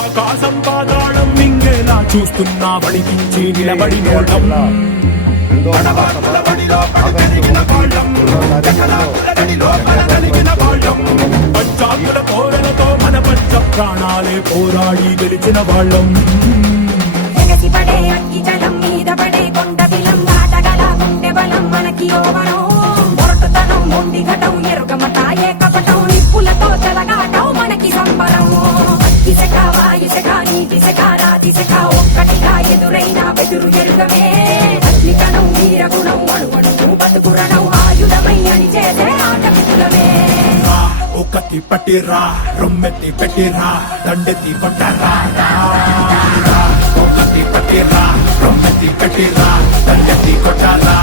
ఆకాశం పాతాళం మింగేలా చూస్తున్నా వడికించి నిలబడి నోటం పంచాంగుల కోరలతో మన పంచ ప్రాణాలే పోరాడి గెలిచిన వాళ్ళం. పడే అగ్గి జలం మీద పడే కొండ బిలం దాటగల గుండె బలం మనకి ఓవరం మొరటుతనం మొండి ఘటం ఎరుగమట ఏ కపటం నిప్పులతో చెలగాటం మనకి సంబరం. ఇసక వాయిసక నీటి శక రాతి శక ఒక్కటిగా ఎదురైన బెదురు ఎరుగమే అగ్నికణం వీరగుణం అణువణువు బతుకురణం ఆయుధమై అని చేసే ఆట విధులమే. ఒకటి పట్టిరా రొమ్మెత్తి పెట్టిరా దండెత్తి పట్టరా ఒకటి పట్టిరా రొమ్మెత్తి పెట్టిరా దండెత్తి కొట్టరా.